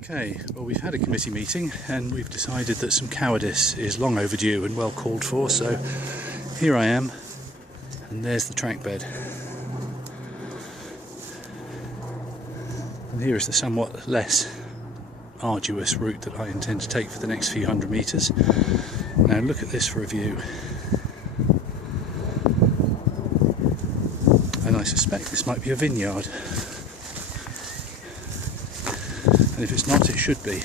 Okay, well, we've had a committee meeting and we've decided that some cowardice is long overdue and well called for, so here I am, and there's the track bed. And here is the somewhat less arduous route that I intend to take for the next few hundred metres. Now look at this for a view. And I suspect this might be a vineyard. And if it's not, it should be.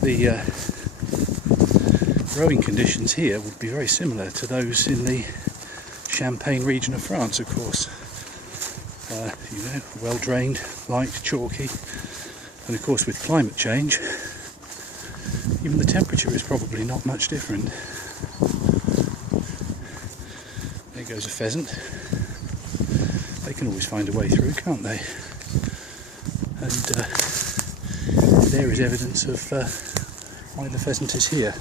The growing conditions here would be very similar to those in the Champagne region of France, of course. You know, well drained, light, chalky, and of course with climate change, even the temperature is probably not much different. There goes a pheasant. They can always find a way through, can't they? And there is evidence of why the pheasant is here,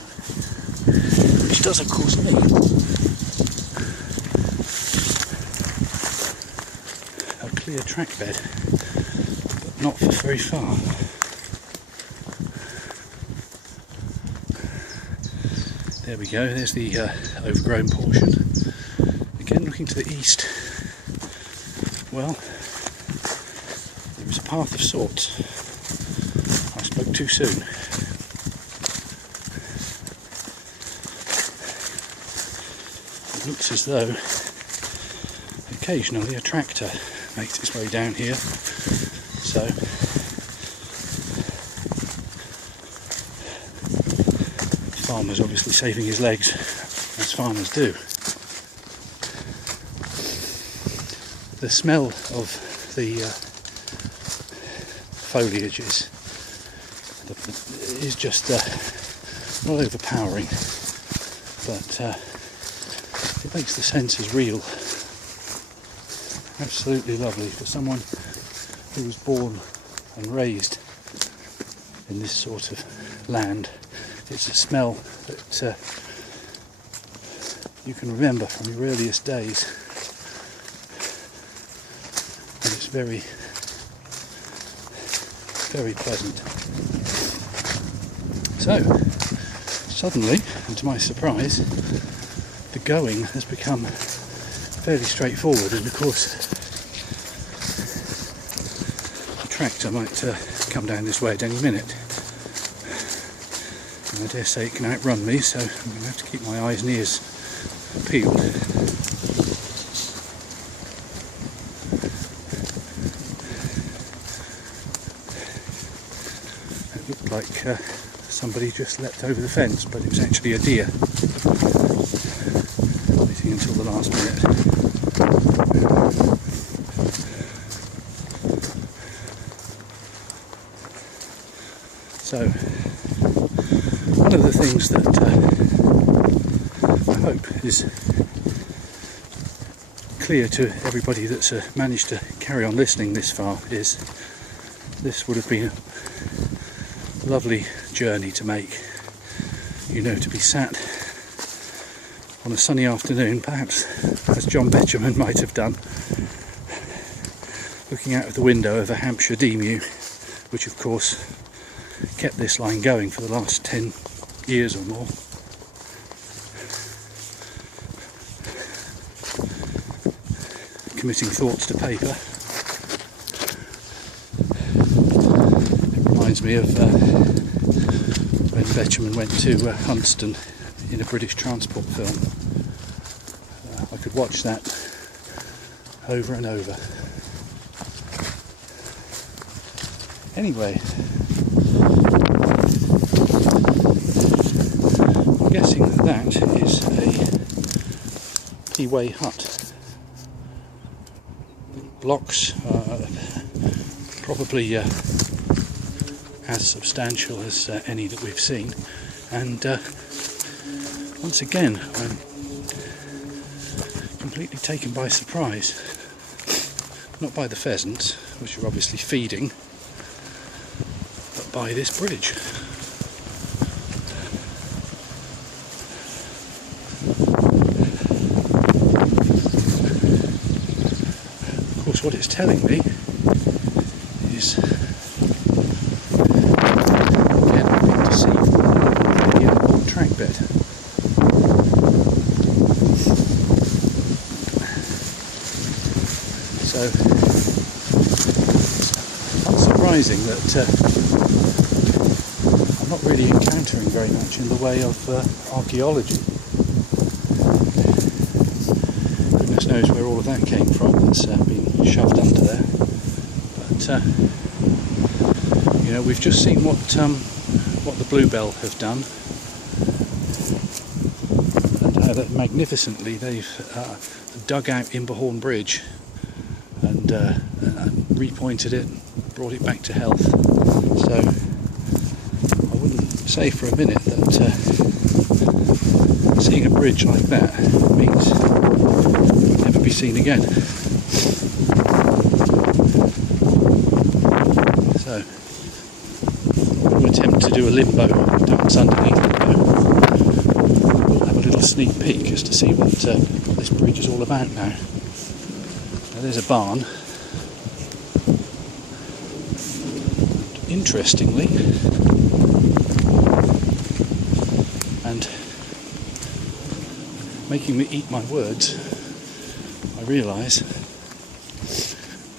which does of course mean a clear track bed, but not for very far. There we go, there's the overgrown portion. Again, looking to the east, well, there is a path of sorts. I spoke too soon. It looks as though occasionally a tractor makes its way down here, so the farmer's obviously saving his legs, as farmers do. The smell of the foliage is just not overpowering, but it makes the senses reel. Absolutely lovely for someone who was born and raised in this sort of land. It's a smell that you can remember from your earliest days, and it's very, very pleasant. So, suddenly, and to my surprise, the going has become fairly straightforward, and of course the tractor might come down this way at any minute, and I dare say it can outrun me, so I'm going to have to keep my eyes and ears peeled. It looked like somebody just leapt over the fence, but it was actually a deer, waiting until the last minute. So, one of the things that I hope is clear to everybody that's managed to carry on listening this far is this would have been a lovely journey to make. You know, to be sat on a sunny afternoon, perhaps as John Betjeman might have done, looking out of the window of a Hampshire Emu, which of course kept this line going for the last 10 years or more. Committing thoughts to paper. It reminds me of when Betjeman went to Huntston in a British transport film. I could watch that over and over. Anyway, I'm guessing that is a P-way hut. Blocks probably as substantial as any that we've seen, and once again I'm completely taken by surprise, not by the pheasants, which are obviously feeding, but by this bridge. Of course, what it's telling me is So not surprising that I'm not really encountering very much in the way of archaeology. Goodness knows where all of that came from. It's been shoved under there. But you know, we've just seen what the Bluebell have done, and how that magnificently they've dug out Imberhorn Bridge and repointed it, brought it back to health. So I wouldn't say for a minute that seeing a bridge like that means it will never be seen again. So I'm going to attempt to do a limbo dance underneath it. We'll have a little sneak peek just to see what this bridge is all about now. Now there's a barn. Interestingly, and making me eat my words, I realise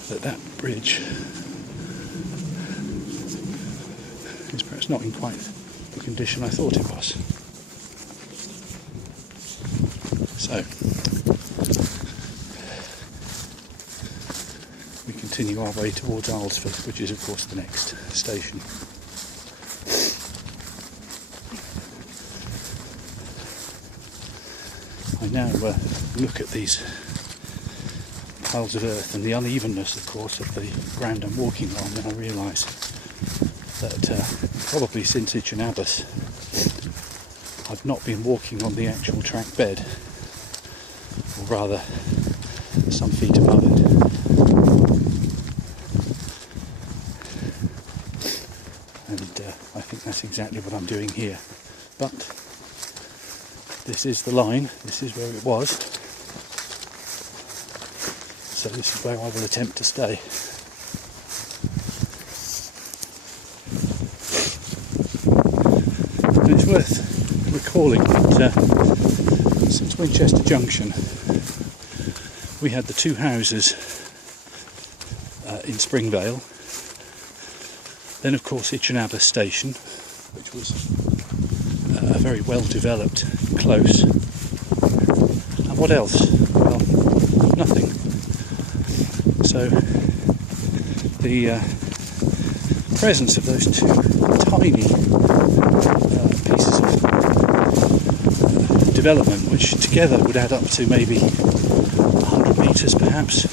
that that bridge is perhaps not in quite the condition I thought it was. So we continue our way towards Alresford, which is of course the next station. I now look at these piles of earth and the unevenness, of course, of the ground I'm walking on, and I realise that probably since Itchen Abbas I've not been walking on the actual track bed, or rather some feet above it. And I think that's exactly what I'm doing here. But this is the line, this is where it was, so this is where I will attempt to stay. And it's worth recalling that since Winchester Junction we had the two houses in Springvale, then of course Itchen Abbas station, which was a very well developed close, and what else? Well, nothing. So the presence of those two tiny pieces of development, which together would add up to maybe 100 metres perhaps,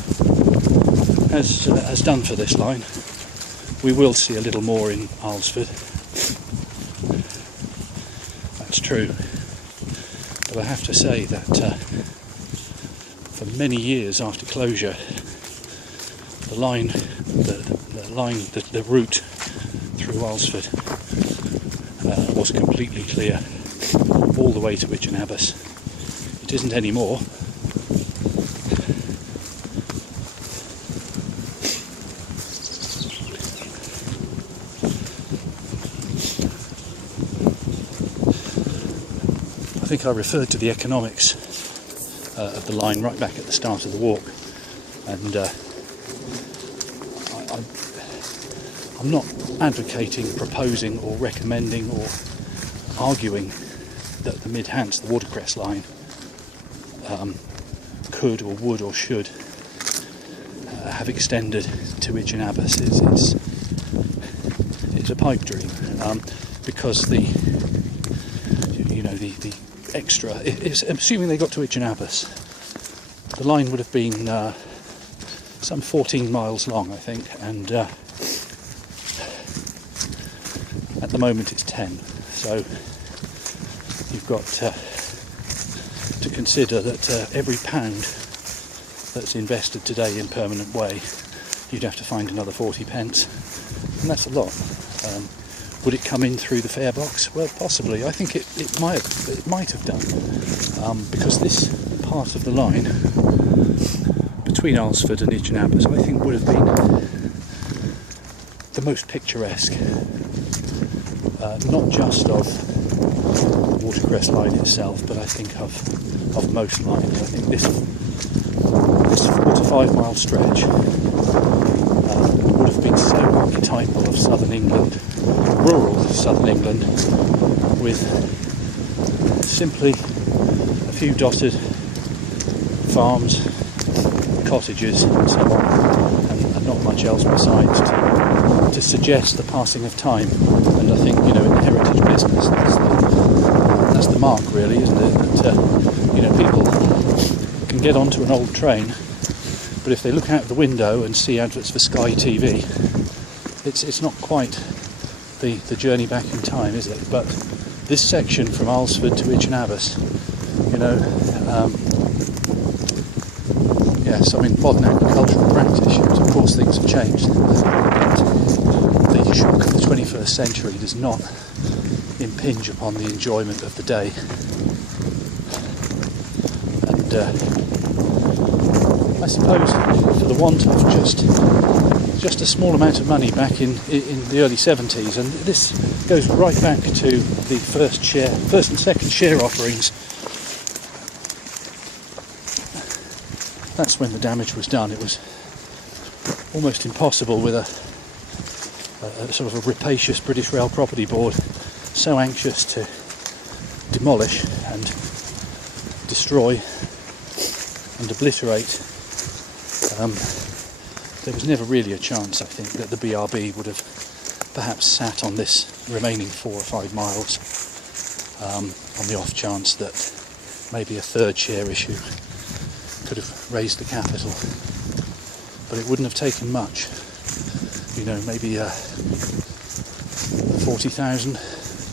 has done for this line. We will see a little more in Alresford, that's true, but I have to say that for many years after closure, the route through Alresford was completely clear all the way to Itchen Abbas. It isn't anymore. I think I referred to the economics of the line right back at the start of the walk, and I'm not advocating, proposing or recommending or arguing that the Mid Hants, the watercress line, could or would or should have extended to Itchen Abbas. It's a pipe dream, because the extra, assuming they got to Itchen Abbas, the line would have been some 14 miles long, I think, and at the moment it's 10. So you've got to consider that every pound that's invested today in permanent way, you'd have to find another 40 pence, and that's a lot. Would it come in through the fare box? Well, possibly. I think it might have done, because this part of the line between Alresford and Itchen Abbas, I think, would have been the most picturesque, not just of the watercress line itself, but I think of most lines. I think this 4 to 5 mile stretch would have been so archetypal of southern England, rural southern England, with simply a few dotted farms, cottages and so on, and not much else besides to suggest the passing of time. And I think, in the heritage business, that's the mark really, isn't it? That people can get onto an old train, but if they look out the window and see adverts for Sky TV, it's not quite the journey back in time, is it? But this section from Alresford to Itchen Abbas, yes, I mean, modern agricultural practice shows, of course, things have changed, but the shock of the 21st century does not impinge upon the enjoyment of the day. And I suppose for the want of just a small amount of money back in the early 70s, and this goes right back to the first and second share offerings. That's when the damage was done. It was almost impossible with a sort of a rapacious British Rail Property Board so anxious to demolish and destroy and obliterate. There was never really a chance, I think, that the BRB would have perhaps sat on this remaining 4 or 5 miles on the off chance that maybe a third share issue could have raised the capital. But it wouldn't have taken much, maybe 40,000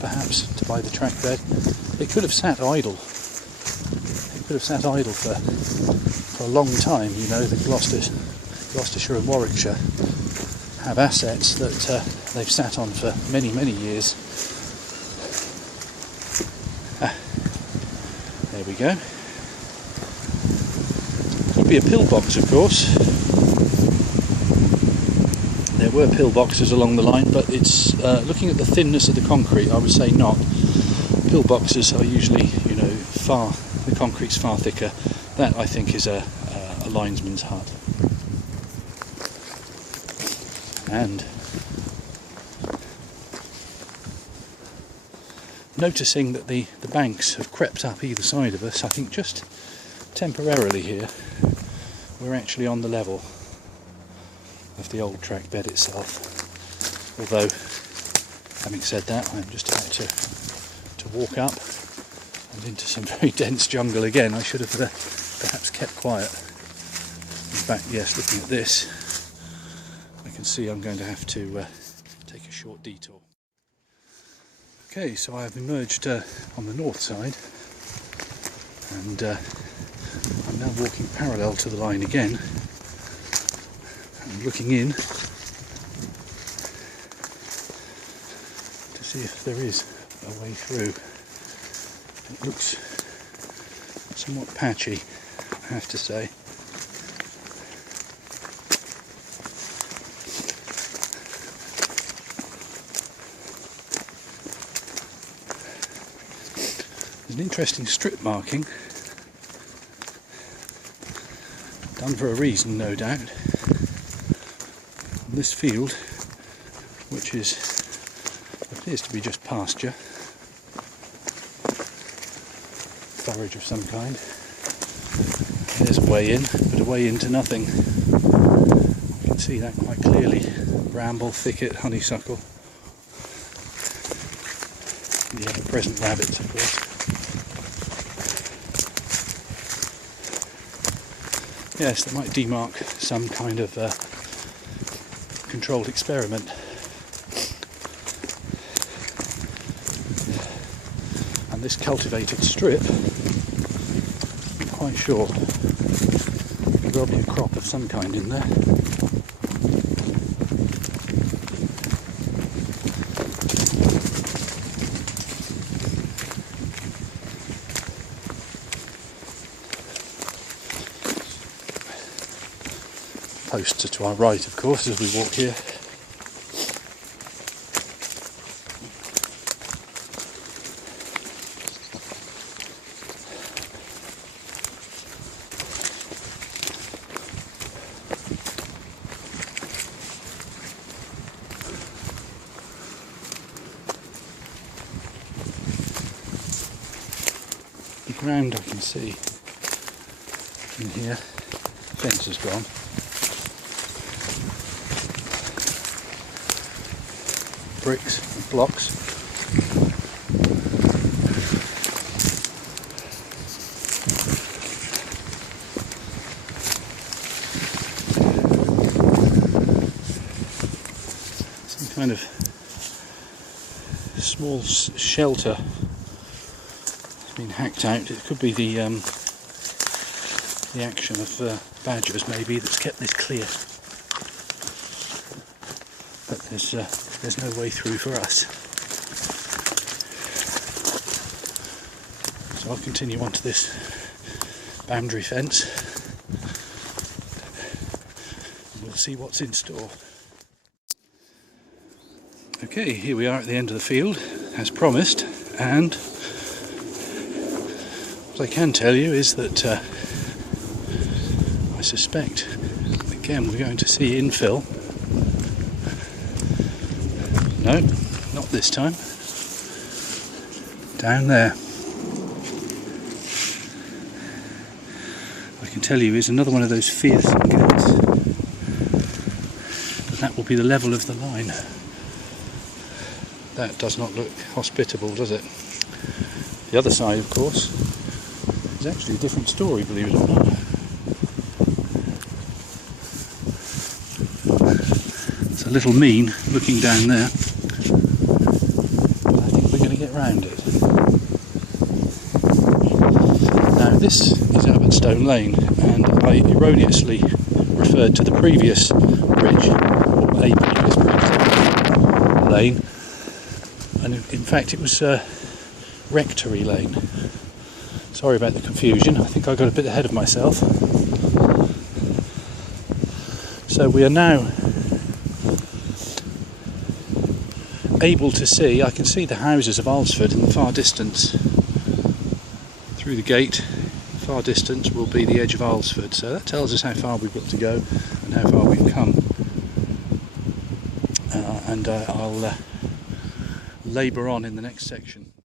perhaps to buy the track bed. It could have sat idle. It could have sat idle for a long time. The Gloucestershire and Warwickshire have assets that they've sat on for many, many years. There we go. Could be a pillbox, of course. There were pillboxes along the line, but it's looking at the thinness of the concrete, I would say not. Pillboxes are usually, the concrete's far thicker. That, I think, is a linesman's hut. And noticing that the banks have crept up either side of us, I think just temporarily here, we're actually on the level of the old track bed itself. Although, having said that, I'm just about to walk up and into some very dense jungle again. I should have perhaps kept quiet. In fact, yes, looking at this, I can see I'm going to have to take a short detour. Okay, so I have emerged on the north side, and I'm now walking parallel to the line again. I'm looking in to see if there is a way through. It looks somewhat patchy, I have to say. There's an interesting strip marking, done for a reason, no doubt, on this field, which appears to be just pasture, forage of some kind. There's a way in, but a way into nothing. You can see that quite clearly. Bramble, thicket, honeysuckle. The ever-present rabbits, of course. Yes, that might demark some kind of controlled experiment. And this cultivated strip, I'm quite sure there will be a crop of some kind in there. Posts are to our right, of course, as we walk here. round I can see in here. Fence is gone. Bricks and blocks. Some kind of small shelter has been hacked out. It could be the action of badgers maybe that's kept this clear. But there's no way through for us. So I'll continue onto this boundary fence and we'll see what's in store. Okay, here we are at the end of the field, as promised, and what I can tell you is that I suspect, again, we're going to see infill. No, not this time. Down there. I can tell you is another one of those fearsome gates. But that will be the level of the line. That does not look hospitable, does it? The other side, of course, is actually a different story, believe it or not. It's a little mean looking down there, but I think we're going to get round it. Now this is Abbotstone Lane, and I erroneously referred to the previous bridge, or a previous bridge, lane, and in fact it was Rectory Lane. Sorry about the confusion, I think I got a bit ahead of myself. So we are now able to see, I can see the houses of Alresford in the far distance. Through the gate, far distance will be the edge of Alresford, so that tells us how far we've got to go and how far we've come. I'll labour on in the next section.